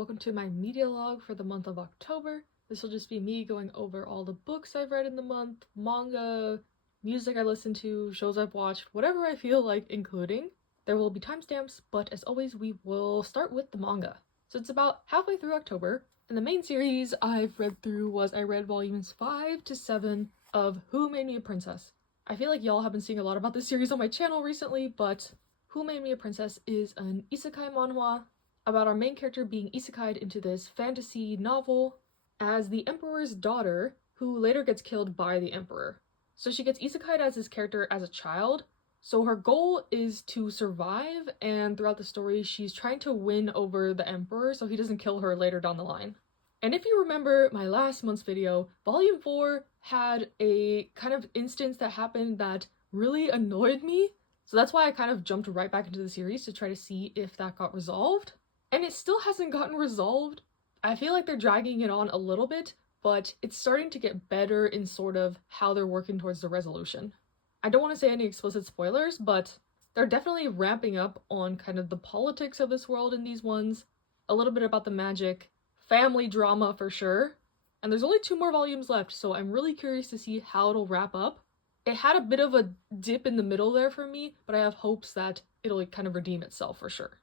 welcome to my media log for the month of October. This will just be me going over all the books I've read in the month, manga, music I listened to, shows I've watched, whatever I feel like including. There will be timestamps, but as always we will start with the manga. So it's about halfway through October, and the main series I've read through was I read volumes 5 to 7 of Who Made Me a Princess. I feel like y'all have been seeing a lot about this series on my channel recently, but Who Made Me a Princess is an isekai manhwa about our main character being isekai'd into this fantasy novel as the emperor's daughter, who later gets killed by the emperor. So she gets isekai'd as this character as a child, so her goal is to survive, and throughout the story she's trying to win over the emperor so he doesn't kill her later down the line. And if you remember my last month's video, volume 4 had a kind of instance that happened that really annoyed me, so that's why I kind of jumped right back into the series to try to see if that got resolved. And it still hasn't gotten resolved. I feel like they're dragging it on a little bit, but it's starting to get better in sort of how they're working towards the resolution. I don't want to say any explicit spoilers, but they're definitely ramping up on kind of the politics of this world in these ones, a little bit about the magic, family drama for sure, and there's only 2 more volumes left, so I'm really curious to see how it'll wrap up. It had a bit of a dip in the middle there for me, but I have hopes that it'll kind of redeem itself for sure.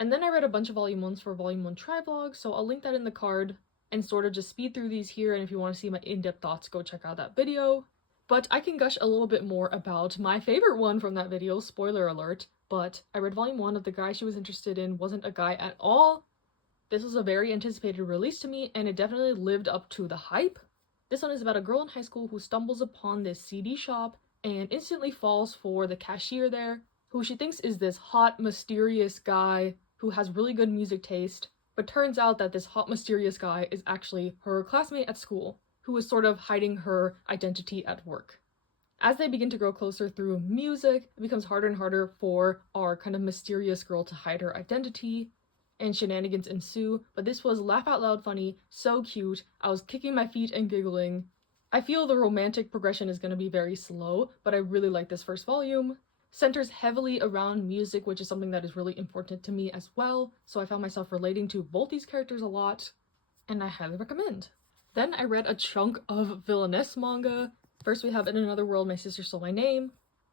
And then I read a bunch of volume 1s for volume 1 Trivlog, so I'll link that in the card and sort of just speed through these here, and if you want to see my in-depth thoughts, go check out that video. But I can gush a little bit more about my favorite one from that video, spoiler alert, but I read volume 1 of the guy she was interested in wasn't a guy at all. This was a very anticipated release to me, and it definitely lived up to the hype. This one is about a girl in high school who stumbles upon this CD shop and instantly falls for the cashier there, who she thinks is this hot, mysterious guy who has really good music taste, but turns out that this hot, mysterious guy is actually her classmate at school, who is sort of hiding her identity at work. As they begin to grow closer through music, it becomes harder and harder for our kind of mysterious girl to hide her identity, and shenanigans ensue, but this was laugh out loud funny, so cute, I was kicking my feet and giggling. I feel the romantic progression is going to be very slow, but I really like this first volume. Centers heavily around music, which is something that is really important to me as well, so I found myself relating to both these characters a lot, and I highly recommend. Then I read a chunk of villainess manga. First we have In Another World, My Sister Stole My Name.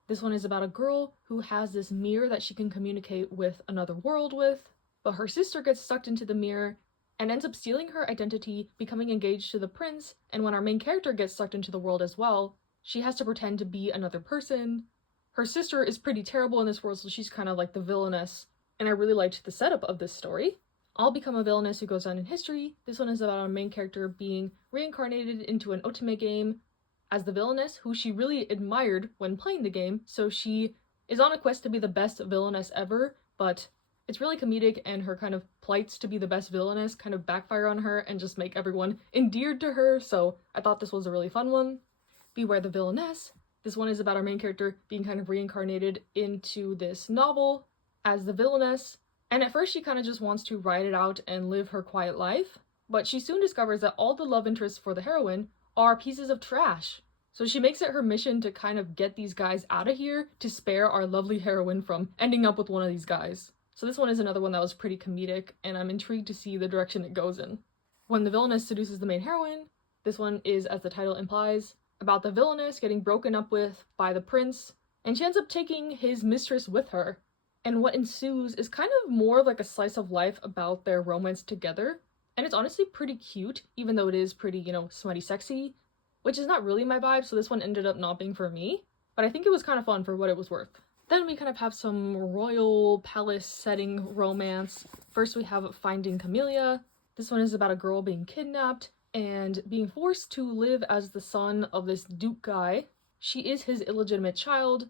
This one is about a girl who has this mirror that she can communicate with another world with, but her sister gets sucked into the mirror and ends up stealing her identity, becoming engaged to the prince, and when our main character gets sucked into the world as well, she has to pretend to be another person. Her sister is pretty terrible in this world, so she's kind of like the villainess, and I really liked the setup of this story. I'll become a villainess who goes down in history. This one is about our main character being reincarnated into an otome game as the villainess, who she really admired when playing the game, so she is on a quest to be the best villainess ever, but it's really comedic, and her kind of plights to be the best villainess kind of backfire on her and just make everyone endeared to her, so I thought this was a really fun one. Beware the Villainess. This one is about our main character being kind of reincarnated into this novel as the villainess, and at first she kind of just wants to ride it out and live her quiet life, but she soon discovers that all the love interests for the heroine are pieces of trash. So she makes it her mission to kind of get these guys out of here to spare our lovely heroine from ending up with one of these guys. So this one is another one that was pretty comedic, and I'm intrigued to see the direction it goes in. When the villainess seduces the main heroine, this one is, as the title implies, about the villainess getting broken up with by the prince, and she ends up taking his mistress with her. And what ensues is kind of more like a slice of life about their romance together, and it's honestly pretty cute, even though it is pretty, smutty sexy, which is not really my vibe, so this one ended up not being for me, but I think it was kind of fun for what it was worth. Then we kind of have some royal palace setting romance. First we have Finding Camellia. This one is about a girl being kidnapped and being forced to live as the son of this duke guy. She is his illegitimate child,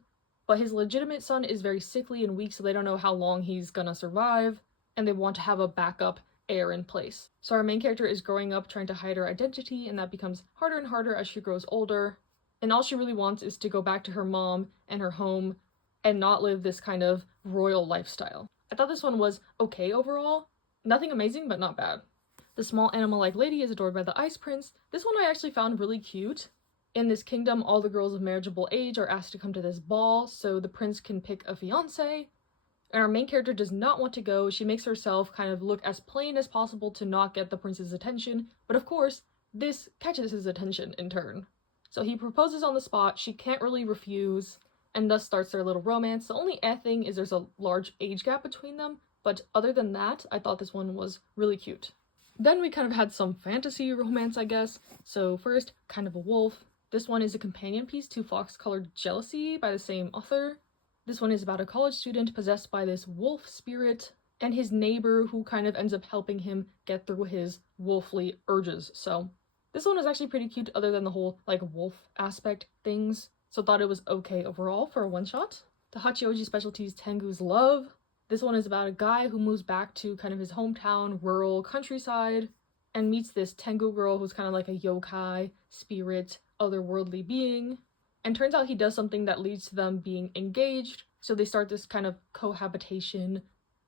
but his legitimate son is very sickly and weak, so they don't know how long he's gonna survive, and they want to have a backup heir in place. So our main character is growing up trying to hide her identity, and that becomes harder and harder as she grows older, and all she really wants is to go back to her mom and her home and not live this kind of royal lifestyle. I thought this one was okay overall. Nothing amazing, but not bad. The small animal-like lady is adored by the Ice Prince. This one I actually found really cute. In this kingdom, all the girls of marriageable age are asked to come to this ball so the prince can pick a fiancé. and our main character does not want to go. She makes herself kind of look as plain as possible to not get the prince's attention, but of course, this catches his attention in turn. So he proposes on the spot, she can't really refuse, and thus starts their little romance. The only thing is there's a large age gap between them, but other than that, I thought this one was really cute. Then we kind of had some fantasy romance, I guess. So first, Kind of a Wolf. This one is a companion piece to Fox-Colored Jealousy by the same author. This one is about a college student possessed by this wolf spirit, and his neighbor who kind of ends up helping him get through his wolfly urges. So this one was actually pretty cute other than the whole like wolf aspect things. So thought it was okay overall for a one-shot. The Hachioji Specialties Tengu's Love. This one is about a guy who moves back to kind of his hometown, rural countryside, and meets this Tengu girl who's kind of like a yokai, spirit, otherworldly being. And turns out he does something that leads to them being engaged, so they start this kind of cohabitation,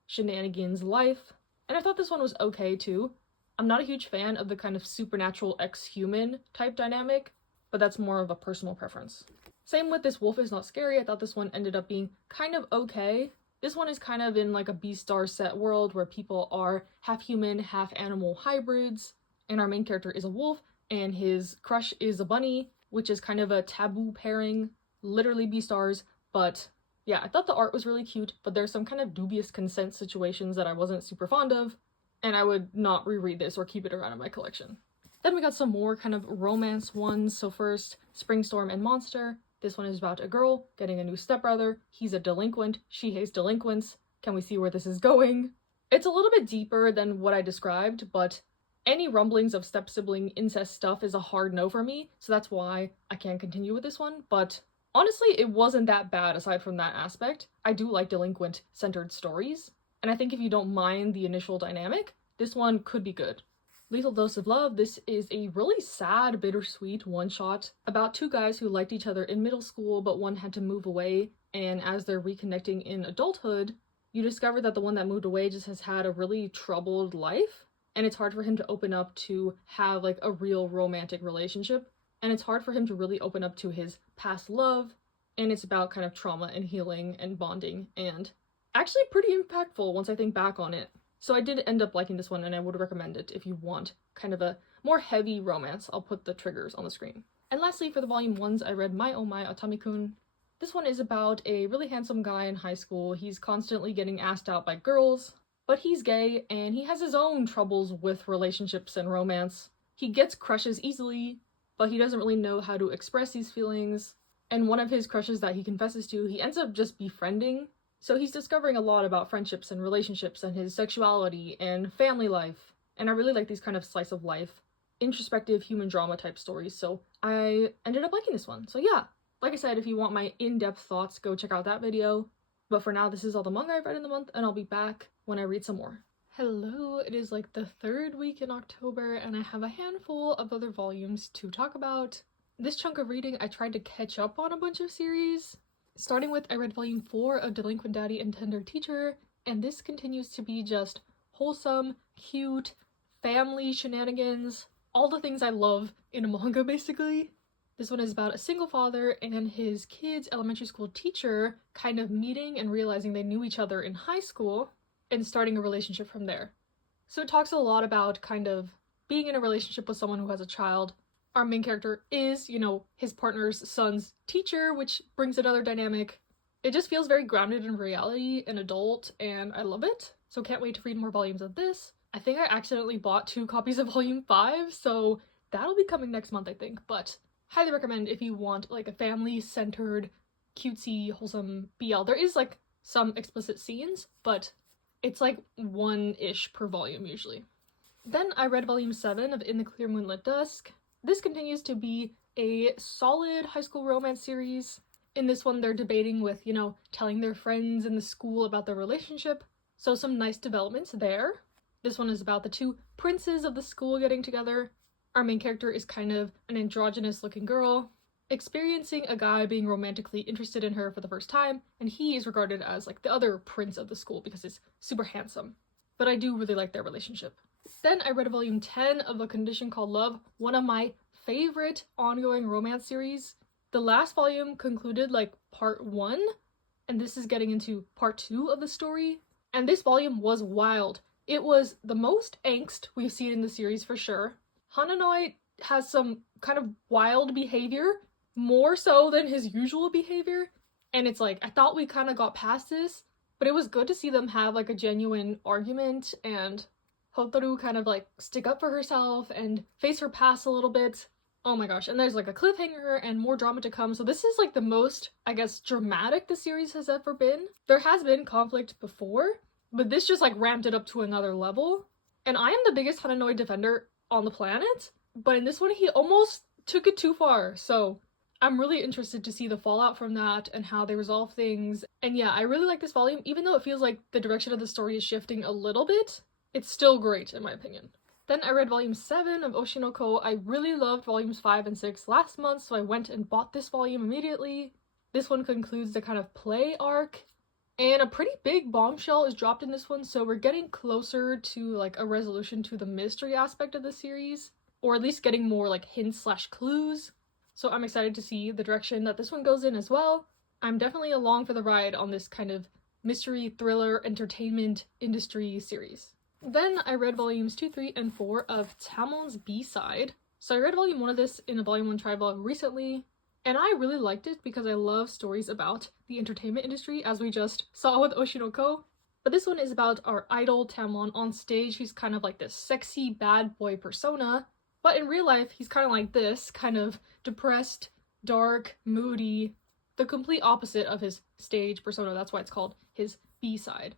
shenanigans life. And I thought this one was okay too. I'm not a huge fan of the kind of supernatural ex-human type dynamic, but that's more of a personal preference. Same with This Wolf Is Not Scary. I thought this one ended up being kind of okay. This one is kind of in like a Beastar set world where people are half human, half animal hybrids, and our main character is a wolf, and his crush is a bunny, which is kind of a taboo pairing, literally Beastars, but yeah, I thought the art was really cute, but there's some kind of dubious consent situations that I wasn't super fond of, and I would not reread this or keep it around in my collection. Then we got some more kind of romance ones. So first, Springstorm and Monster. This one is about a girl getting a new stepbrother. He's a delinquent. She hates delinquents. Can we see where this is going? It's a little bit deeper than what I described, but any rumblings of step-sibling incest stuff is a hard no for me, so that's why I can't continue with this one. But honestly, it wasn't that bad aside from that aspect. I do like delinquent-centered stories, and I think if you don't mind the initial dynamic, this one could be good. Lethal Dose of Love. This is a really sad, bittersweet one-shot about two guys who liked each other in middle school, but one had to move away, and as they're reconnecting in adulthood, you discover that the one that moved away just has had a really troubled life, and it's hard for him to open up to have like a real romantic relationship, and it's hard for him to really open up to his past love, and it's about kind of trauma and healing and bonding, and actually pretty impactful once I think back on it. So I did end up liking this one, and I would recommend it if you want kind of a more heavy romance. I'll put the triggers on the screen. And lastly, for the volume ones, I read My Oh My Atami-kun. This one is about a really handsome guy in high school. He's constantly getting asked out by girls, but he's gay, and he has his own troubles with relationships and romance. He gets crushes easily, but he doesn't really know how to express these feelings. And one of his crushes that he confesses to, he ends up just befriending. So he's discovering a lot about friendships and relationships and his sexuality and family life. And I really like these kind of slice of life, introspective human drama type stories. So I ended up liking this one. So yeah, like I said, if you want my in-depth thoughts, go check out that video. But for now, this is all the manga I've read in the month, and I'll be back when I read some more. Hello, it is like the third week in October, and I have a handful of other volumes to talk about. This chunk of reading, I tried to catch up on a bunch of series. Starting with, I read volume 4 of Delinquent Daddy and Tender Teacher, and this continues to be just wholesome, cute, family shenanigans, all the things I love in a manga, basically. This one is about a single father and his kid's elementary school teacher kind of meeting and realizing they knew each other in high school and starting a relationship from there. So it talks a lot about kind of being in a relationship with someone who has a child. Our main character is, you know, his partner's son's teacher, which brings another dynamic. It just feels very grounded in reality and adult, and I love it. So can't wait to read more volumes of this. I think I accidentally bought 2 copies of volume 5, so that'll be coming next month, I think. But highly recommend if you want like a family-centered, cutesy, wholesome BL. There is like some explicit scenes, but it's like 1-ish per volume usually. Then I read volume 7 of In the Clear Moonlit Dusk. This continues to be a solid high school romance series. In this one, they're debating with, you know, telling their friends in the school about their relationship. So some nice developments there. This one is about the 2 princes of the school getting together. Our main character is kind of an androgynous looking girl, experiencing a guy being romantically interested in her for the first time, and he is regarded as like the other prince of the school because he's super handsome. But I do really like their relationship. Then I read volume 10 of A Condition Called Love, one of my favorite ongoing romance series. The last volume concluded like part 1, and this is getting into part 2 of the story. And this volume was wild. It was the most angst we've seen in the series for sure. Hananoi has some kind of wild behavior, more so than his usual behavior. And it's like, I thought we kind of got past this, but it was good to see them have like a genuine argument and Hotaru kind of like stick up for herself and face her past a little bit. Oh my gosh, and there's like a cliffhanger and more drama to come. So this is like the most, I guess, dramatic the series has ever been. There has been conflict before, but this just like ramped it up to another level. And I am the biggest Hananoi defender on the planet, but in this one he almost took it too far. So I'm really interested to see the fallout from that and how they resolve things. And yeah, I really like this volume, even though it feels like the direction of the story is shifting a little bit. It's still great in my opinion. Then I read volume 7 of Oshinoko. I really loved volumes 5 and 6 last month, so I went and bought this volume immediately. This one concludes the kind of play arc, and a pretty big bombshell is dropped in this one, so we're getting closer to like a resolution to the mystery aspect of the series, or at least getting more like hints / clues. So I'm excited to see the direction that this one goes in as well. I'm definitely along for the ride on this kind of mystery, thriller, entertainment industry series. Then I read volumes 2, 3, and 4 of Tamon's B-side. So I read volume 1 of this in a volume 1 tri-vlog recently, and I really liked it because I love stories about the entertainment industry, as we just saw with Oshinoko. But this one is about our idol Tamon on stage. He's kind of like this sexy bad boy persona, but in real life he's kind of like this, kind of depressed, dark, moody, the complete opposite of his stage persona. That's why it's called his B-side.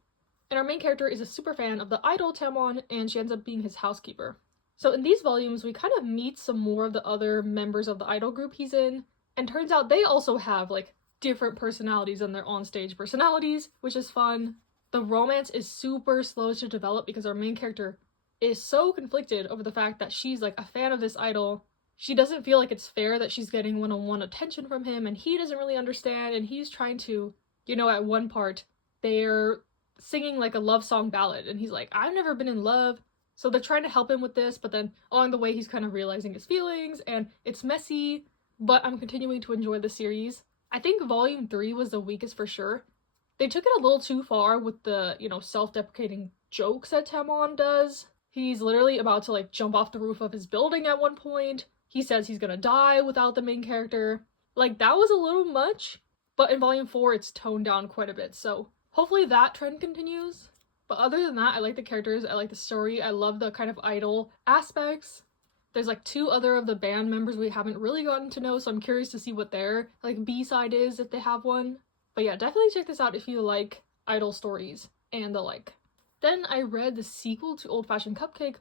And our main character is a super fan of the idol Tamon, and she ends up being his housekeeper. So in these volumes, we kind of meet some more of the other members of the idol group he's in, and turns out they also have like different personalities than their on-stage personalities, which is fun. The romance is super slow to develop because our main character is so conflicted over the fact that she's like a fan of this idol. She doesn't feel like it's fair that she's getting one-on-one attention from him, and he doesn't really understand, and he's trying to, you know, at one part, they're singing like a love song ballad, and he's like, I've never been in love. So they're trying to help him with this, but then along the way he's kind of realizing his feelings, and it's messy, but I'm continuing to enjoy the series. I think volume 3 was the weakest for sure. They took it a little too far with the, you know, self-deprecating jokes that Tamon does. He's literally about to like jump off the roof of his building at one point. He says he's gonna die without the main character. Like, that was a little much, but in volume 4 it's toned down quite a bit, so hopefully that trend continues. But other than that, I like the characters, I like the story, I love the kind of idol aspects. There's like 2 other of the band members we haven't really gotten to know, so I'm curious to see what their like B-side is, if they have one. But yeah, definitely check this out if you like idol stories and the like. Then I read the sequel to Old Fashioned Cupcake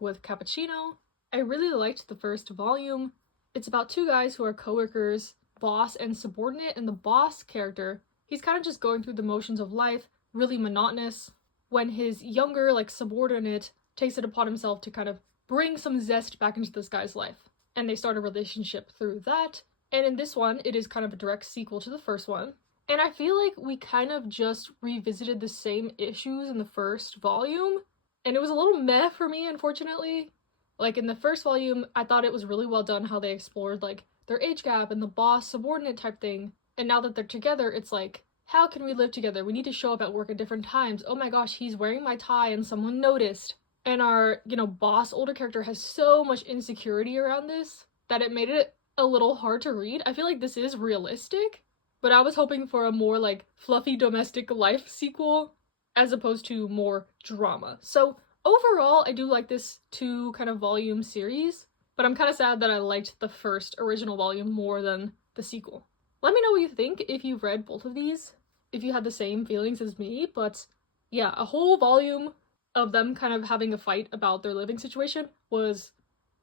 with Cappuccino. I really liked the first volume. It's about 2 guys who are co-workers, boss and subordinate, and the boss character, he's kind of just going through the motions of life, really monotonous, when his younger, like, subordinate takes it upon himself to kind of bring some zest back into this guy's life. And they start a relationship through that. And in this one, it is kind of a direct sequel to the first one. And I feel like we kind of just revisited the same issues in the first volume. And it was a little meh for me, unfortunately. Like, in the first volume, I thought it was really well done how they explored, like, their age gap and the boss-subordinate type thing. And now that they're together, it's like, how can we live together? We need to show up at work at different times. Oh my gosh, he's wearing my tie and someone noticed. And our, you know, boss older character has so much insecurity around this that it made it a little hard to read. I feel like this is realistic, but I was hoping for a more like fluffy domestic life sequel as opposed to more drama. So overall, I do like this 2 kind of volume series, but I'm kind of sad that I liked the first original volume more than the sequel. Let me know what you think if you've read both of these, if you had the same feelings as me, but yeah, a whole volume of them kind of having a fight about their living situation was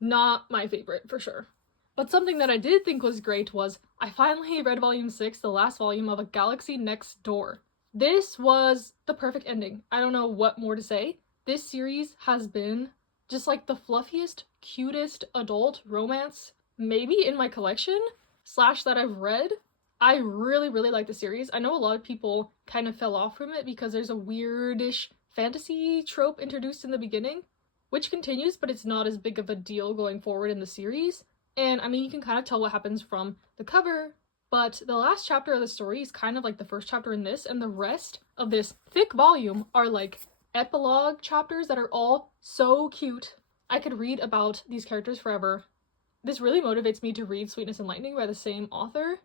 not my favorite for sure. But something that I did think was great was I finally read volume 6, the last volume of A Galaxy Next Door. This was the perfect ending. I don't know what more to say. This series has been just like the fluffiest, cutest adult romance maybe in my collection / that I've read. I really, really like the series. I know a lot of people kind of fell off from it because there's a weirdish fantasy trope introduced in the beginning, which continues, but it's not as big of a deal going forward in the series. And I mean, you can kind of tell what happens from the cover, But the last chapter of the story is kind of like the first chapter in this, and the rest of this thick volume are like epilogue chapters that are all so cute. I could read about these characters forever. This really motivates me to read Sweetness and Lightning by the same author.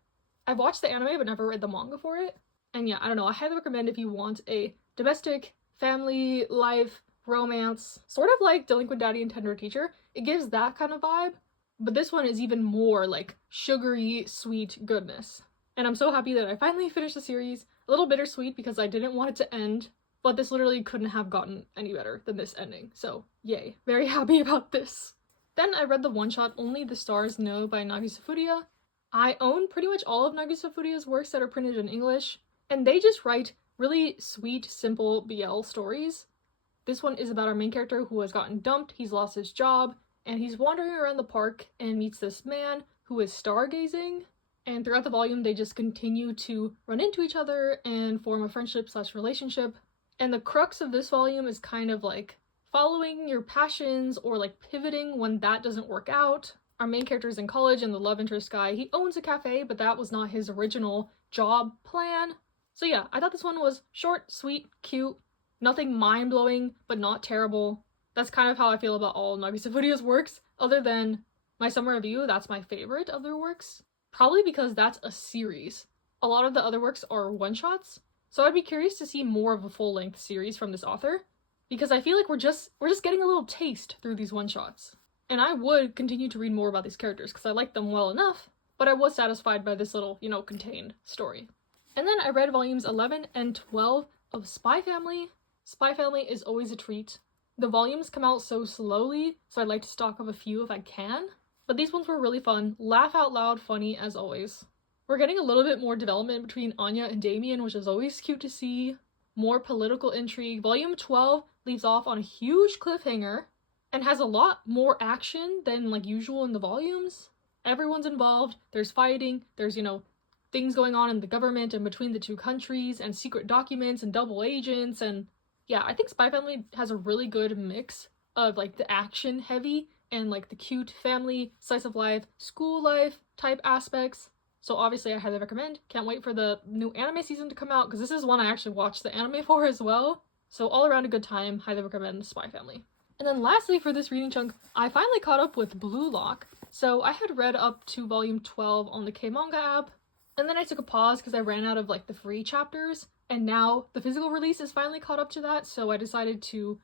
I've watched the anime but never read the manga for it. And yeah, I don't know, I highly recommend if you want a domestic, family, life, romance, sort of like Delinquent Daddy and Tender Teacher. It gives that kind of vibe, but this one is even more like sugary, sweet goodness. And I'm so happy that I finally finished the series. A little bittersweet because I didn't want it to end, but this literally couldn't have gotten any better than this ending. So yay, very happy about this. Then I read the one-shot Only the Stars Know by Nagisa Furuya. I own pretty much all of Nagisa Furuya's works that are printed in English, and they just write really sweet, simple BL stories. This one is about our main character who has gotten dumped, he's lost his job, and he's wandering around the park and meets this man who is stargazing. And throughout the volume, they just continue to run into each other and form a friendship/relationship. And the crux of this volume is kind of like following your passions or like pivoting when that doesn't work out. Our main character is in college and the love interest guy, he owns a cafe, but that was not his original job plan. So yeah, I thought this one was short, sweet, cute, nothing mind-blowing, but not terrible. That's kind of how I feel about all Nagisa Furuya's works, other than my summer review. That's my favorite of their works. Probably because that's a series. A lot of the other works are one-shots, so I'd be curious to see more of a full-length series from this author, because I feel like we're just getting a little taste through these one-shots. And I would continue to read more about these characters because I like them well enough, but I was satisfied by this little, contained story. And then I read volumes 11 and 12 of Spy Family. Spy Family is always a treat. The volumes come out so slowly, so I'd like to stock up a few if I can. But these ones were really fun, laugh out loud funny as always. We're getting a little bit more development between Anya and Damien, which is always cute to see. More political intrigue. Volume 12 leaves off on a huge cliffhanger and has a lot more action than like usual in the volumes. Everyone's involved, there's fighting, there's, things going on in the government and between the two countries, and secret documents and double agents, and yeah, I think Spy Family has a really good mix of like the action heavy and like the cute family, slice of life, school life type aspects. So obviously I highly recommend. Can't wait for the new anime season to come out because this is one I actually watched the anime for as well. So all around a good time, highly recommend Spy Family. And then lastly for this reading chunk, I finally caught up with Blue Lock. So I had read up to volume 12 on the K-Manga app, and then I took a pause because I ran out of like the free chapters, and now the physical release is finally caught up to that, so I decided to,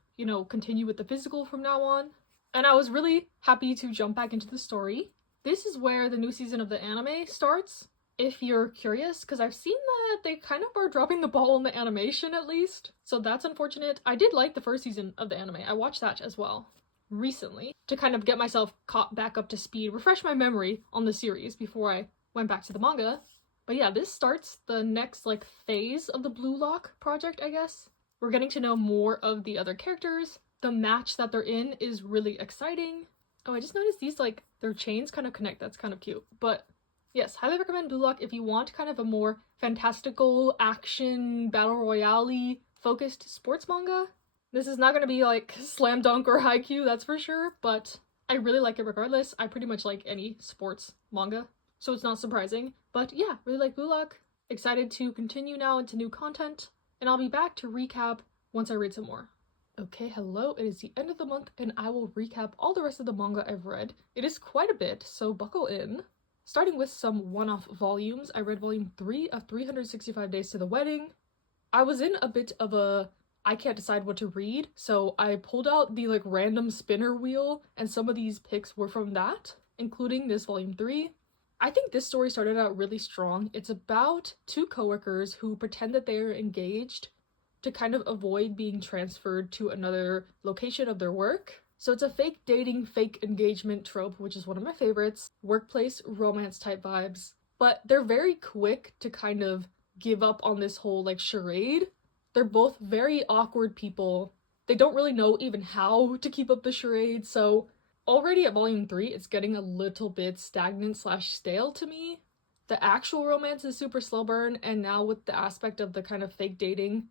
continue with the physical from now on. And I was really happy to jump back into the story. This is where the new season of the anime starts, if you're curious, because I've seen that they kind of are dropping the ball in the animation at least, so that's unfortunate. I did like the first season of the anime. I watched that as well recently to kind of get myself caught back up to speed, refresh my memory on the series before I went back to the manga. But yeah, this starts the next like phase of the Blue Lock project, I guess. We're getting to know more of the other characters. The match that they're in is really exciting. Oh, I just noticed these like their chains kind of connect. That's kind of cute. But yes, highly recommend Blue Lock if you want kind of a more fantastical action battle royale focused sports manga. This is not going to be like Slam Dunk or Haikyuu, that's for sure, but I really like it regardless. I pretty much like any sports manga, so it's not surprising. But yeah, really like Blue Lock. Excited to continue now into new content, and I'll be back to recap once I read some more. Okay, hello, it is the end of the month, and I will recap all the rest of the manga I've read. It is quite a bit, so buckle in. Starting with some one-off volumes, I read volume 3 of 365 Days to the Wedding. I was in a bit of a I can't decide what to read, so I pulled out the like random spinner wheel, and some of these picks were from that, including this volume 3. I think this story started out really strong. It's about two coworkers who pretend that they're engaged to kind of avoid being transferred to another location of their work. So it's a fake dating, fake engagement trope, which is one of my favorites. Workplace romance type vibes. But they're very quick to kind of give up on this whole like charade. They're both very awkward people. They don't really know even how to keep up the charade, so already at volume 3, it's getting a little bit stagnant/stale to me. The actual romance is super slow burn, and now with the aspect of the kind of fake dating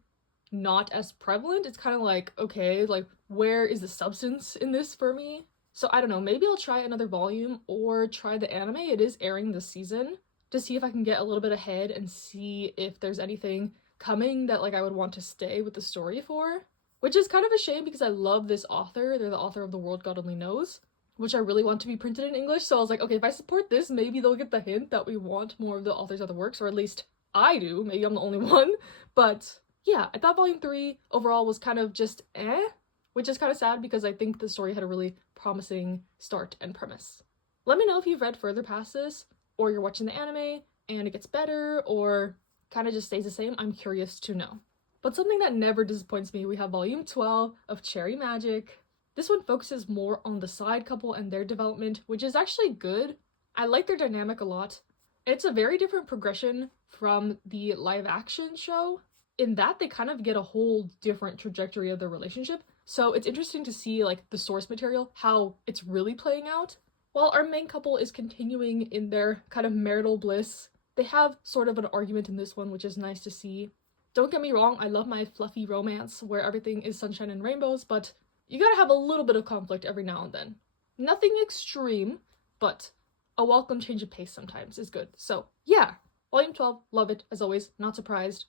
not as prevalent, it's kind of like, okay, like, where is the substance in this for me? So I don't know, maybe I'll try another volume or try the anime. It is airing this season. to see if I can get a little bit ahead and see if there's anything coming that like I would want to stay with the story for. Which is kind of a shame because I love this author. They're the author of The World God Only Knows, which I really want to be printed in English. So I was like, okay, if I support this, maybe they'll get the hint that we want more of the author's other works, or at least I do. Maybe I'm the only one. But yeah, I thought volume 3 overall was kind of just which is kind of sad because I think the story had a really promising start and premise. Let me know if you've read further past this, or you're watching the anime and it gets better, or kind of just stays the same. I'm curious to know. But something that never disappoints me, we have volume 12 of Cherry Magic. This one focuses more on the side couple and their development, which is actually good. I like their dynamic a lot. It's a very different progression from the live action show, in that they kind of get a whole different trajectory of their relationship. So it's interesting to see like the source material, how it's really playing out. While our main couple is continuing in their kind of marital bliss, they have sort of an argument in this one, which is nice to see. Don't get me wrong, I love my fluffy romance where everything is sunshine and rainbows, but you gotta have a little bit of conflict every now and then. Nothing extreme, but a welcome change of pace sometimes is good. So yeah, volume 12, love it, as always, not surprised.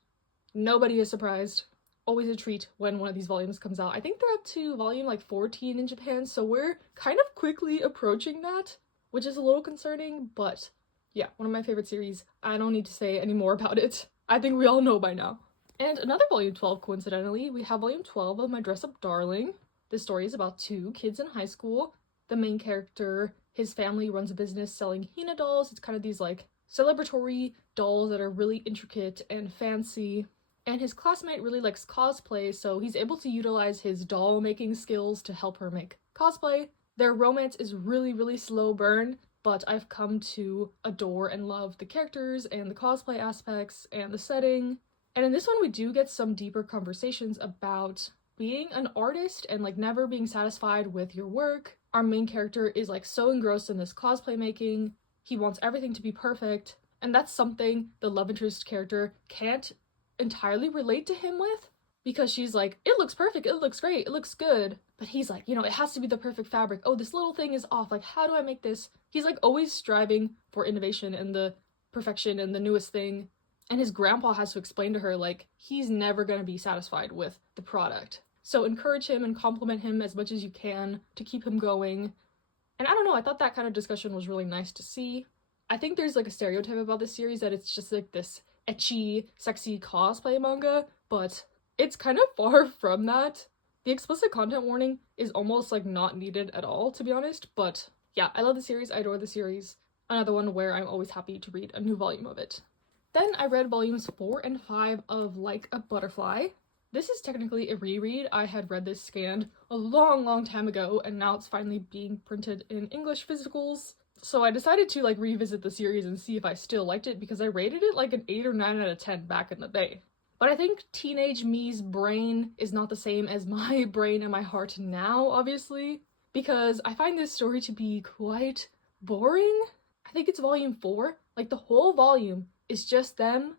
Nobody is surprised. Always a treat when one of these volumes comes out. I think they're up to volume like 14 in Japan, so we're kind of quickly approaching that, which is a little concerning, but yeah, one of my favorite series. I don't need to say any more about it. I think we all know by now. And another volume 12, coincidentally, we have volume 12 of My Dress Up Darling. This story is about 2 kids in high school. The main character, his family runs a business selling Hina dolls. It's kind of these like celebratory dolls that are really intricate and fancy. And his classmate really likes cosplay, so he's able to utilize his doll making skills to help her make cosplay. Their romance is really, really slow burn, but I've come to adore and love the characters and the cosplay aspects and the setting. And in this one, we do get some deeper conversations about being an artist and like never being satisfied with your work. Our main character is like so engrossed in this cosplay making. He wants everything to be perfect. And that's something the love interest character can't entirely relate to him with, because she's like, it looks perfect, it looks great, it looks good. But he's like, it has to be the perfect fabric. Oh, this little thing is off. Like, how do I make this? He's like always striving for innovation and the perfection and the newest thing. And his grandpa has to explain to her, like, he's never going to be satisfied with the product. So encourage him and compliment him as much as you can to keep him going. And I don't know, I thought that kind of discussion was really nice to see. I think there's like a stereotype about this series that it's just like this ecchi, sexy cosplay manga, but it's kind of far from that. The explicit content warning is almost like not needed at all, to be honest. But yeah, I love the series, I adore the series. Another one where I'm always happy to read a new volume of it. Then I read volumes 4 and 5 of Like a Butterfly. This is technically a reread. I had read this scanned a long time ago, and now it's finally being printed in English physicals. So I decided to like revisit the series and see if I still liked it, because I rated it like an 8 or 9 out of 10 back in the day. But I think teenage me's brain is not the same as my brain and my heart now, obviously, because I find this story to be quite boring. I think it's volume 4. Like, the whole volume is just them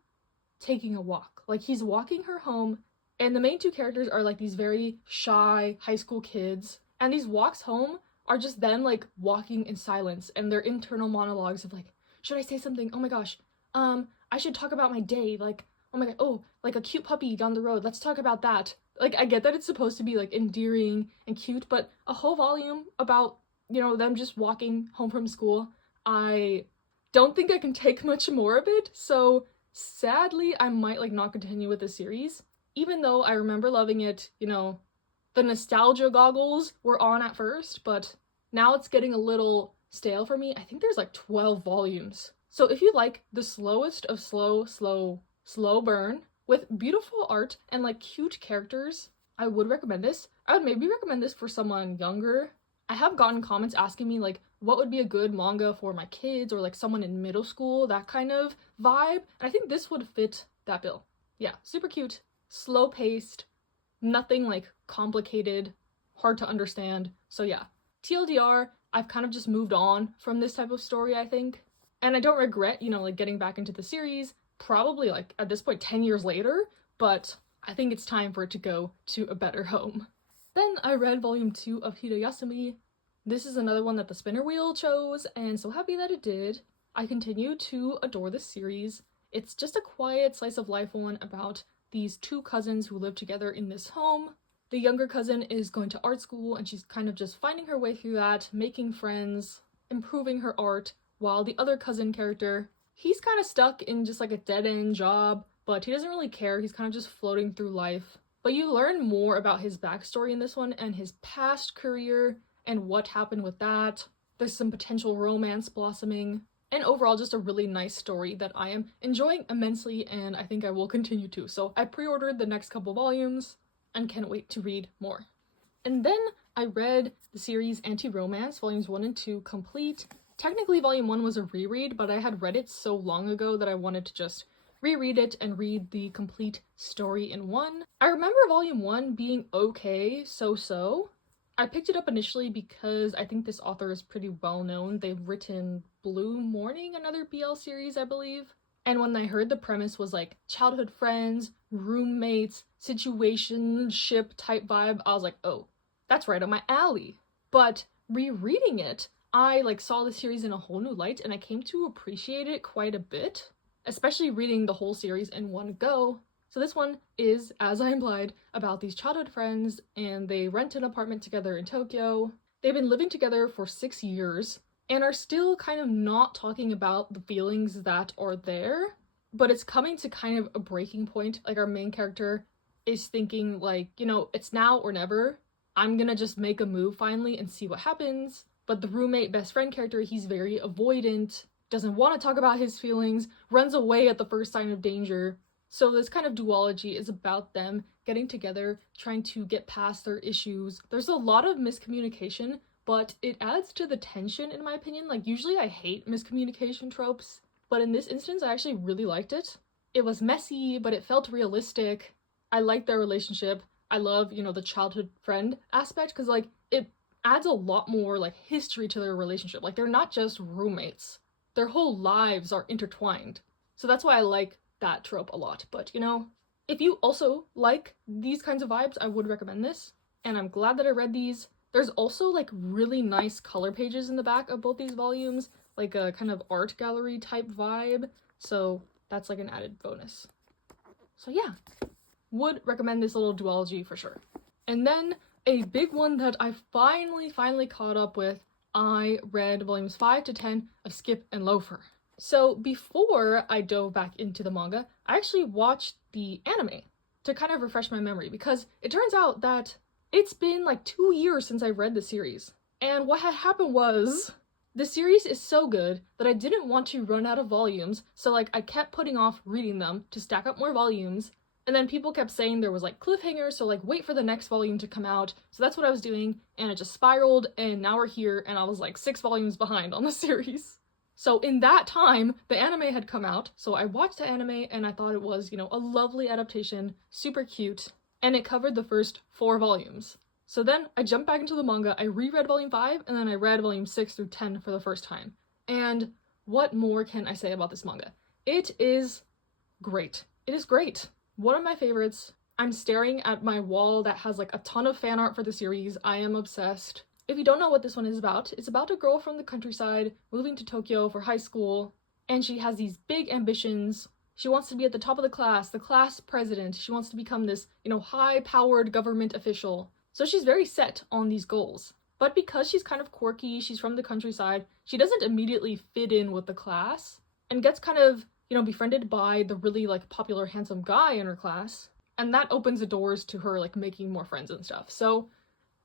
taking a walk. Like, he's walking her home, and the main 2 characters are like these very shy high school kids, and these walks home are just them like walking in silence and their internal monologues of like, should I say something? Oh my gosh, I should talk about my day. Like, oh my god, oh, like a cute puppy down the road, let's talk about that. Like, I get that it's supposed to be like endearing and cute, but a whole volume about, them just walking home from school, I don't think I can take much more of it. So sadly, I might like not continue with the series, even though I remember loving it. The nostalgia goggles were on at first, but now it's getting a little stale for me. I think there's like 12 volumes. So if you like the slowest of slow burn with beautiful art and like cute characters, I would recommend this. I would maybe recommend this for someone younger. I have gotten comments asking me like, what would be a good manga for my kids, or like someone in middle school, that kind of vibe. And I think this would fit that bill. Yeah, super cute, slow paced, nothing like complicated, hard to understand. So yeah, TLDR, I've kind of just moved on from this type of story, I think. And I don't regret, like getting back into the series, probably like at this point 10 years later, but I think it's time for it to go to a better home. Then I read volume 2 of Hidayasumi. This is another one that the spinner wheel chose, and so happy that it did. I continue to adore this series. It's just a quiet slice of life one about these two cousins who live together in this home. The younger cousin is going to art school and she's kind of just finding her way through that, making friends, improving her art, while the other cousin character, he's kind of stuck in just like a dead-end job, but he doesn't really care. He's kind of just floating through life. But you learn more about his backstory in this one and his past career and what happened with that. There's some potential romance blossoming, and overall just a really nice story that I am enjoying immensely and I think I will continue to. So I pre-ordered the next couple volumes and can't wait to read more. And then I read the series Anti-Romance, volumes 1 and 2 complete. Technically volume 1 was a reread, but I had read it so long ago that I wanted to just reread it and read the complete story in one. I remember volume 1 being okay, so. I picked it up initially because I think this author is pretty well known. They've written Blue Morning, another BL series, I believe. And when I heard the premise was like childhood friends, roommates, situationship type vibe, I was like, oh, that's right up my alley. But rereading it, I saw the series in a whole new light and I came to appreciate it quite a bit, especially reading the whole series in one go. So this one is, as I implied, about these childhood friends, and they rent an apartment together in Tokyo. They've been living together for 6 years and are still kind of not talking about the feelings that are there, but it's coming to kind of a breaking point. Our main character is thinking it's now or never. I'm gonna just make a move finally and see what happens. But the roommate best friend character, he's very avoidant, doesn't want to talk about his feelings, runs away at the first sign of danger. So this kind of duology is about them getting together, trying to get past their issues. There's a lot of miscommunication, but it adds to the tension in my opinion. Usually I hate miscommunication tropes, but in this instance I actually really liked it. It was messy, but it felt realistic. I liked their relationship. I love, the childhood friend aspect, because it adds a lot more history to their relationship. They're not just roommates. Their whole lives are intertwined. So that's why I like that trope a lot. But if you also like these kinds of vibes, I would recommend this, and I'm glad that I read these. There's also really nice color pages in the back of both these volumes, a kind of art gallery type vibe, so that's an added bonus. So yeah, would recommend this little duology for sure. And then a big one that I finally caught up with, I read volumes 5 to 10 of Skip and Loafer. So before I dove back into the manga, I actually watched the anime to kind of refresh my memory, because it turns out that it's been 2 years since I read the series. And what had happened was, the series is so good that I didn't want to run out of volumes, so I kept putting off reading them to stack up more volumes, and then people kept saying there was cliffhangers, so wait for the next volume to come out. So that's what I was doing, and it just spiraled, and now we're here, and I was 6 volumes behind on the series. So in that time, the anime had come out, so I watched the anime and I thought it was, a lovely adaptation, super cute, and it covered the first 4 volumes. So then I jumped back into the manga, I reread volume 5, and then I read volume 6 through 10 for the first time. And what more can I say about this manga? It is great. It is great. One of my favorites. I'm staring at my wall that has a ton of fan art for the series. I am obsessed. If you don't know what this one is about, it's about a girl from the countryside moving to Tokyo for high school, and she has these big ambitions. She wants to be at the top of the class president. She wants to become this, high-powered government official. So she's very set on these goals. But because she's kind of quirky, she's from the countryside, she doesn't immediately fit in with the class, and gets kind of, befriended by the really, popular handsome guy in her class, and that opens the doors to her, making more friends and stuff. So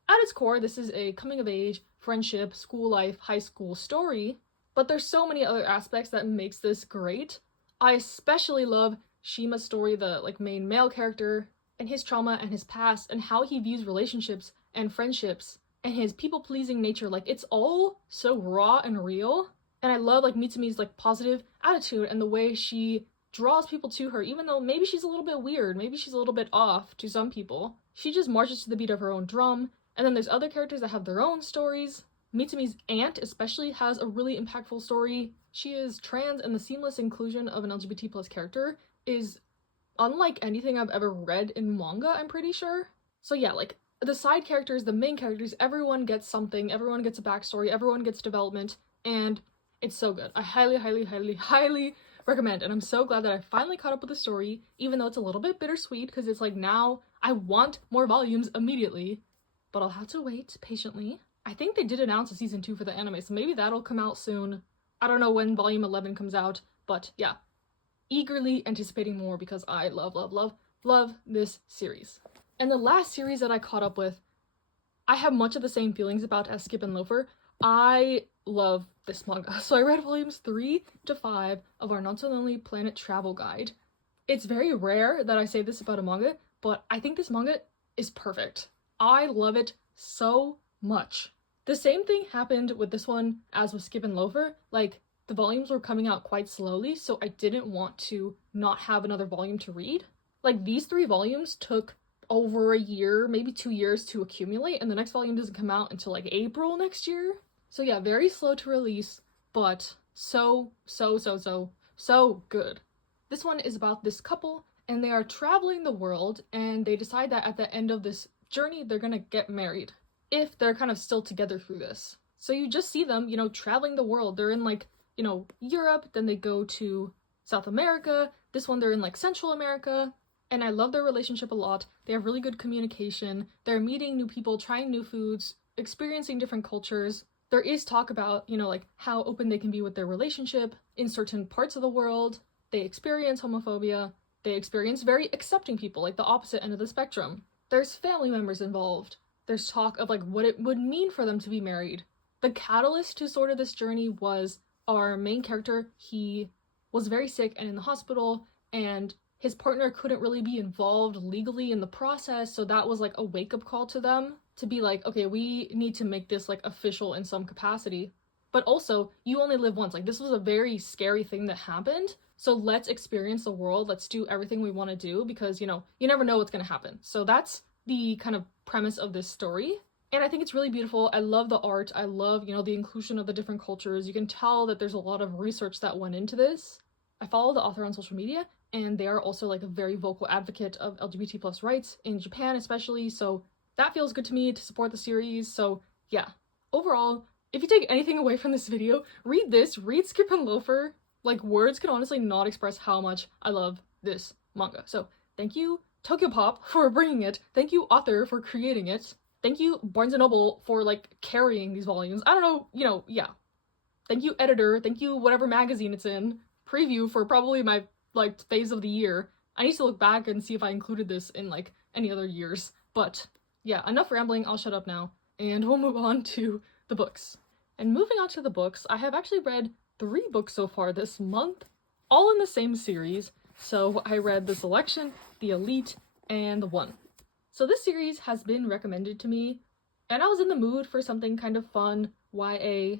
at its core, this is a coming-of-age, friendship, school life, high school story, but there's so many other aspects that makes this great. I especially love Shima's story, the main male character, and his trauma and his past, and how he views relationships and friendships, and his people-pleasing nature. It's all so raw and real, and I love Mitsumi's positive attitude and the way she draws people to her, even though maybe she's a little bit weird, maybe she's a little bit off to some people. She just marches to the beat of her own drum. And then there's other characters that have their own stories. Mitsumi's aunt especially has a really impactful story. She is trans, and the seamless inclusion of an LGBT plus character is unlike anything I've ever read in manga, I'm pretty sure. So yeah, the side characters, the main characters, everyone gets something, everyone gets a backstory, everyone gets development, and It's so good. I highly, highly, highly, highly recommend, and I'm so glad that I finally caught up with the story, even though it's a little bit bittersweet, because it's like now I want more volumes immediately, but I'll have to wait patiently. I think they did announce a season 2 for the anime, so maybe that'll come out soon. I don't know when volume 11 comes out, but yeah, eagerly anticipating more because I love, love, love, love this series. And the last series that I caught up with, I have much of the same feelings about as Skip and Loafer. I love this manga. So I read volumes 3 to 5 of our Not So Lonely Planet Travel Guide. It's very rare that I say this about a manga, but I think this manga is perfect. I love it so much. The same thing happened with this one as with Skip and Loafer. Like, the volumes were coming out quite slowly, so I didn't want to not have another volume to read. Like, these 3 volumes took over a year, maybe 2 years to accumulate, and the next volume doesn't come out until like April next year. So yeah, very slow to release, but so good. This one is about this couple, and they are traveling the world, and they decide that at the end of this journey, they're gonna get married, if they're kind of still together through this. So you just see them, you know, traveling the world. They're in like, you know, Europe, then they go to South America. This one, they're in like Central America. And I love their relationship a lot. They have really good communication. They're meeting new people, trying new foods, experiencing different cultures. There is talk about, you know, like how open they can be with their relationship in certain parts of the world. They experience homophobia. They experience very accepting people, like the opposite end of the spectrum. There's family members involved. There's talk of like what it would mean for them to be married. The catalyst to sort of this journey was our main character. He was very sick and in the hospital, and his partner couldn't really be involved legally in the process, so that was like a wake-up call to them to be like, okay, we need to make this like official in some capacity. But also, you only live once. Like, this was a very scary thing that happened, so let's experience the world. Let's do everything we want to do because, you know, you never know what's going to happen. So that's the kind of premise of this story. And I think it's really beautiful. I love the art. I love, you know, the inclusion of the different cultures. You can tell that there's a lot of research that went into this. I follow the author on social media, and they are also like a very vocal advocate of LGBT plus rights in Japan especially, so that feels good to me to support the series. So yeah, overall, if you take anything away from this video, read this, read Skip and Loafer. Like, words can honestly not express how much I love this manga. So thank you Tokyo Pop for bringing it, thank you author for creating it, thank you Barnes & Noble for like carrying these volumes. I don't know, you know, yeah. Thank you editor, thank you whatever magazine it's in. Preview for probably my like phase of the year. I need to look back and see if I included this in like any other years. But yeah, enough rambling, I'll shut up now, and we'll move on to the books. And moving on to the books, I have actually read 3 books so far this month, all in the same series. So I read The Selection, The Elite, and The One. So this series has been recommended to me, and I was in the mood for something kind of fun, YA.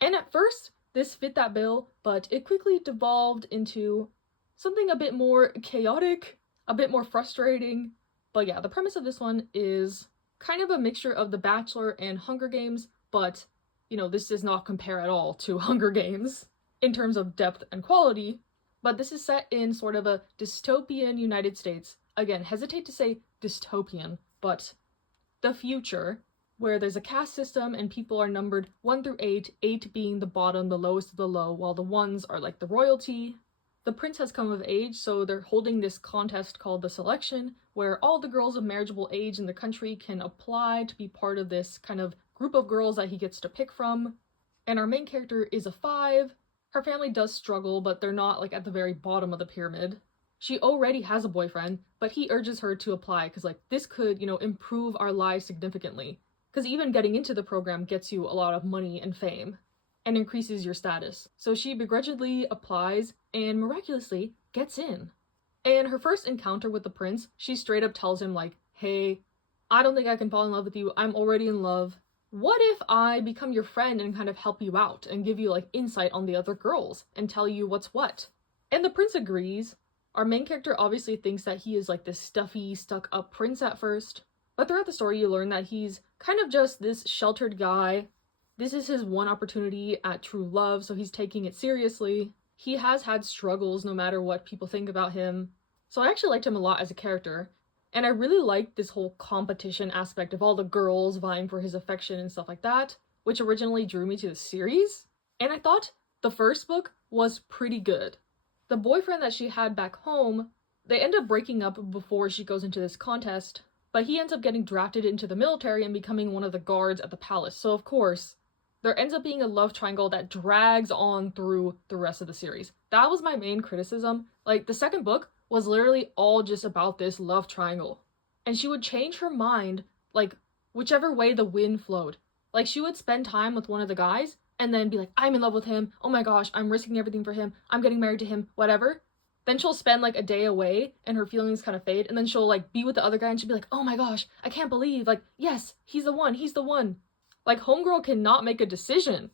And at first, this fit that bill, but it quickly devolved into something a bit more chaotic, a bit more frustrating. But yeah, the premise of this one is kind of a mixture of The Bachelor and Hunger Games, but, you know, this does not compare at all to Hunger Games in terms of depth and quality. But this is set in sort of a dystopian United States. Again, hesitate to say dystopian, but the future, where there's a caste system and people are numbered 1 through 8, 8 being the bottom, the lowest of the low, while the ones are like the royalty. The prince has come of age, so they're holding this contest called The Selection, where all the girls of marriageable age in the country can apply to be part of this kind of group of girls that he gets to pick from. And our main character is a 5. Her family does struggle, but they're not like at the very bottom of the pyramid. She already has a boyfriend, but he urges her to apply because like this could, you know, improve our lives significantly. Because even getting into the program gets you a lot of money and fame, and increases your status. So she begrudgingly applies, and miraculously gets in. And her first encounter with the prince, she straight up tells him like, hey, I don't think I can fall in love with you, I'm already in love. What if I become your friend and kind of help you out, and give you like insight on the other girls, and tell you what's what? And the prince agrees. Our main character obviously thinks that he is like this stuffy, stuck-up prince at first, but throughout the story you learn that he's kind of just this sheltered guy. This is his one opportunity at true love, so he's taking it seriously. He has had struggles no matter what people think about him. So I actually liked him a lot as a character. And I really liked this whole competition aspect of all the girls vying for his affection and stuff like that, which originally drew me to the series. And I thought The first book was pretty good. The boyfriend that she had back home, they end up breaking up before she goes into this contest, but he ends up getting drafted into the military and becoming one of the guards at the palace. So of course, there ends up being a love triangle that drags on through the rest of the series. That was my main criticism. Like, the second book was literally all just about this love triangle. And she would change her mind, like, whichever way the wind flowed. Like, she would spend time with one of the guys, and then be like, I'm in love with him, oh my gosh, I'm risking everything for him, I'm getting married to him, whatever. Then she'll spend like a day away, and her feelings kind of fade, and then she'll like be with the other guy, and she'll be like, oh my gosh, I can't believe, like, yes, he's the one, he's the one. Like, homegirl cannot make a decision.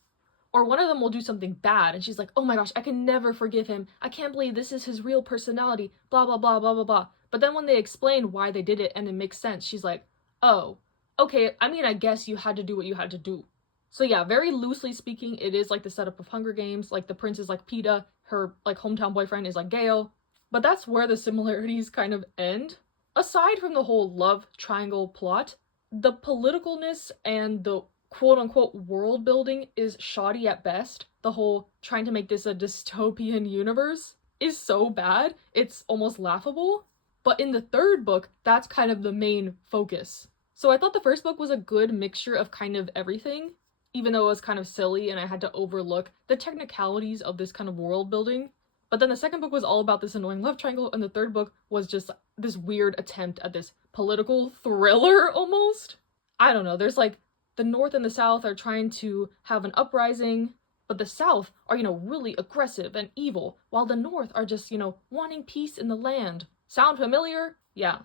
Or one of them will do something bad, and she's like, oh my gosh, I can never forgive him, I can't believe this is his real personality, blah blah blah blah blah blah. But then when they explain why they did it and it makes sense, she's like, oh, okay, I mean, I guess you had to do what you had to do. So yeah, very loosely speaking, it is like the setup of Hunger Games. Like, the prince is like Peeta, her like hometown boyfriend is like Gale. But that's where the similarities kind of end. Aside from the whole love triangle plot, the politicalness and the quote-unquote world building is shoddy at best. The whole trying to make this a dystopian universe is so bad, it's almost laughable. But in the third book, that's kind of the main focus. So I thought the first book was a good mixture of kind of everything, even though it was kind of silly and I had to overlook the technicalities of this kind of world building. But then the second book was all about this annoying love triangle, and the third book was just this weird attempt at this political thriller almost. I don't know, there's like the North and the South are trying to have an uprising, but the South are, really aggressive and evil, while the North are just, wanting peace in the land. Sound familiar? Yeah.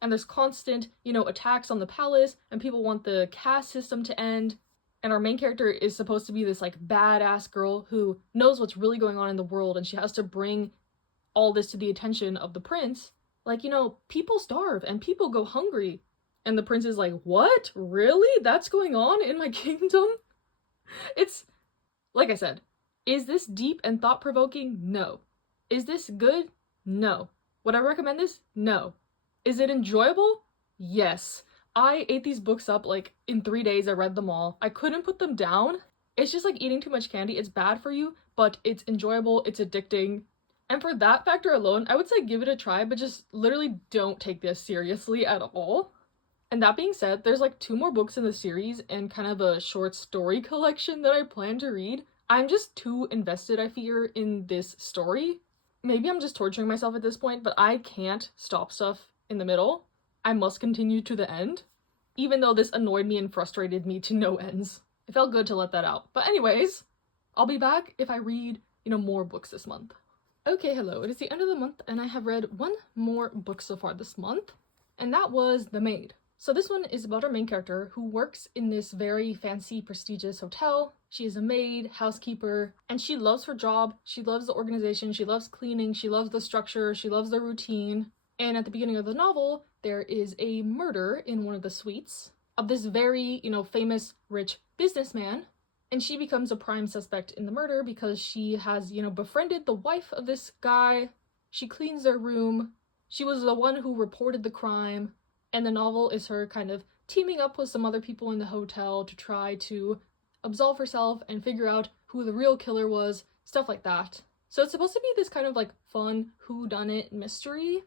And there's constant, attacks on the palace, and people want the caste system to end. And our main character is supposed to be this, like, badass girl who knows what's really going on in the world, and she has to bring all this to the attention of the prince. Like, people starve, and people go hungry. And the prince is like, what? Really? That's going on in my kingdom? It's, like I said, is this deep and thought-provoking? No. Is this good? No. Would I recommend this? No. Is it enjoyable? Yes. I ate these books up, like, in 3 days. I read them all. I couldn't put them down. It's just like eating too much candy. It's bad for you, but it's enjoyable, it's addicting. And for that factor alone, I would say give it a try, but just literally don't take this seriously at all. And that being said, there's like 2 more books in the series and kind of a short story collection that I plan to read. I'm just too invested, I fear, in this story. Maybe I'm just torturing myself at this point, but I can't stop stuff in the middle. I must continue to the end, even though this annoyed me and frustrated me to no ends. It felt good to let that out. But anyways, I'll be back if I read, more books this month. Okay, hello, it is the end of the month, and I have read 1 more book so far this month, and that was The Maid. So this one is about our main character who works in this very fancy, prestigious hotel. She is a maid, housekeeper, and she loves her job, she loves the organization, she loves cleaning, she loves the structure, she loves the routine. And at the beginning of the novel, there is a murder in one of the suites of this very, famous rich businessman. And she becomes a prime suspect in the murder because she has, befriended the wife of this guy. She cleans their room. She was the one who reported the crime. And the novel is her kind of teaming up with some other people in the hotel to try to absolve herself and figure out who the real killer was, stuff like that. So it's supposed to be this kind of like fun whodunit mystery.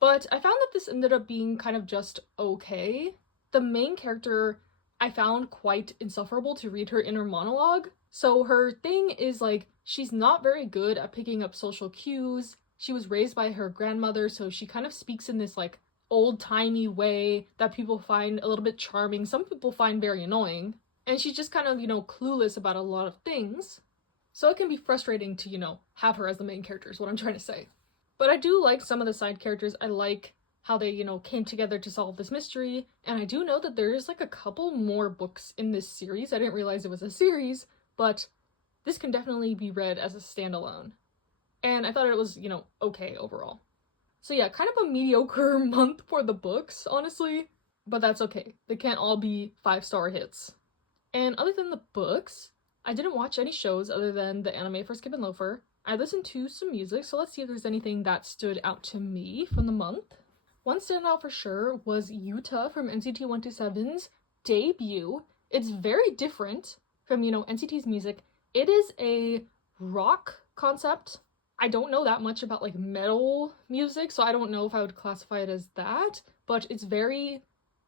But I found that this ended up being kind of just okay. The main character I found quite insufferable to read her inner monologue. So her thing is like, she's not very good at picking up social cues. She was raised by her grandmother, so she kind of speaks in this like old-timey way that people find a little bit charming, some people find very annoying. And she's just kind of, clueless about a lot of things. So it can be frustrating to, have her as the main character is what I'm trying to say. But I do like some of the side characters. I like how they, came together to solve this mystery. And I do know that there's like a couple more books in this series. I didn't realize it was a series, but this can definitely be read as a standalone. And I thought it was, okay overall. So yeah, kind of a mediocre month for the books, honestly. But that's okay. They can't all be 5-star hits. And other than the books, I didn't watch any shows other than the anime for Skip and Loafer. I listened to some music, so let's see if there's anything that stood out to me from the month. One standout for sure was Yuta from NCT 127's debut. It's very different from, NCT's music. It is a rock concept. I don't know that much about like metal music, so I don't know if I would classify it as that, but it's very,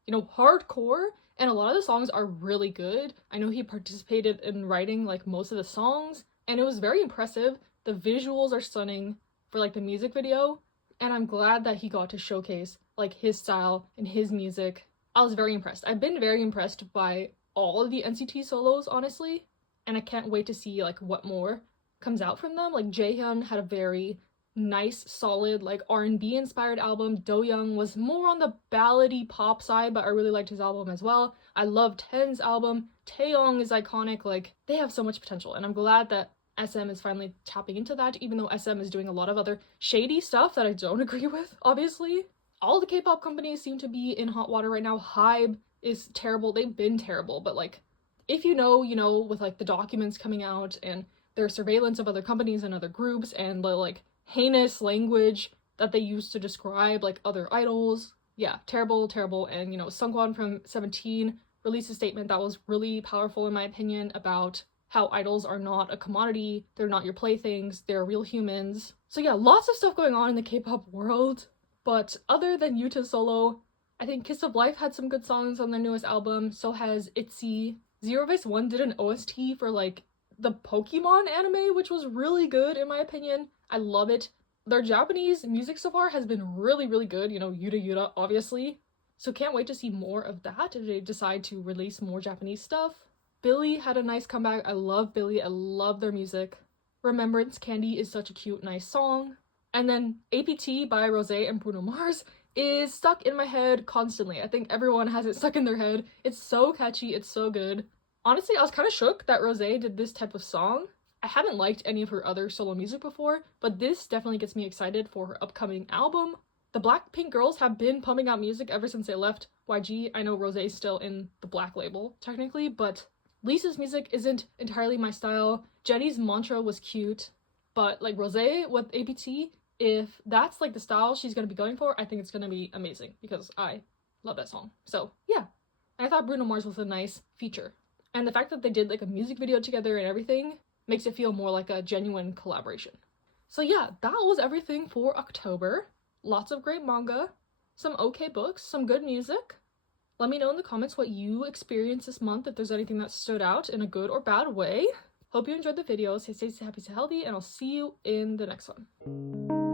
you know, hardcore, and a lot of the songs are really good. I know he participated in writing like most of the songs, and it was very impressive. The visuals are stunning for like the music video, and I'm glad that he got to showcase like his style and his music. I was very impressed. I've been very impressed by all of the NCT solos, honestly, and I can't wait to see like what more comes out from them. Like Jaehyun had a very nice, solid, like R&B inspired album. Do-young was more on the ballady pop side, but I really liked his album as well. I love Ten's album. Taeyong is iconic. Like, they have so much potential, and I'm glad that SM is finally tapping into that, even though SM is doing a lot of other shady stuff that I don't agree with, obviously. All the K-pop companies seem to be in hot water right now. HYBE is terrible. They've been terrible, but like, if you know, you know, with like the documents coming out and their surveillance of other companies and other groups and the like heinous language that they use to describe like other idols. Yeah, terrible, terrible. And you know, Sungkwan from 17 released a statement that was really powerful in my opinion about how idols are not a commodity, they're not your playthings, they're real humans. So yeah, lots of stuff going on in the K-pop world. But other than Yuta's solo, I think Kiss of Life had some good songs on their newest album, so has ITZY. Zero Base One did an OST for like the Pokemon anime, which was really good in my opinion. I love it. Their Japanese music so far has been really, really good. You know, Yuta Yuta, obviously. So can't wait to see more of that if they decide to release more Japanese stuff. Billy had a nice comeback. I love Billy. I love their music. Remembrance Candy is such a cute, nice song. And then APT by Rosé and Bruno Mars is stuck in my head constantly. I think everyone has it stuck in their head. It's so catchy. It's so good. Honestly, I was kind of shook that Rosé did this type of song. I haven't liked any of her other solo music before, but this definitely gets me excited for her upcoming album. The Blackpink girls have been pumping out music ever since they left YG. I know Rosé's still in the Black label, technically, but Lisa's music isn't entirely my style. Jennie's Mantra was cute, but like Rosé with APT, if that's like the style she's gonna be going for, I think it's gonna be amazing because I love that song. So yeah, and I thought Bruno Mars was a nice feature. And the fact that they did like a music video together and everything makes it feel more like a genuine collaboration. So yeah, that was everything for October. Lots of great manga, some okay books, some good music. Let me know in the comments what you experienced this month, if there's anything that stood out in a good or bad way. Hope you enjoyed the video. Stay safe, stay happy, stay healthy, and I'll see you in the next one.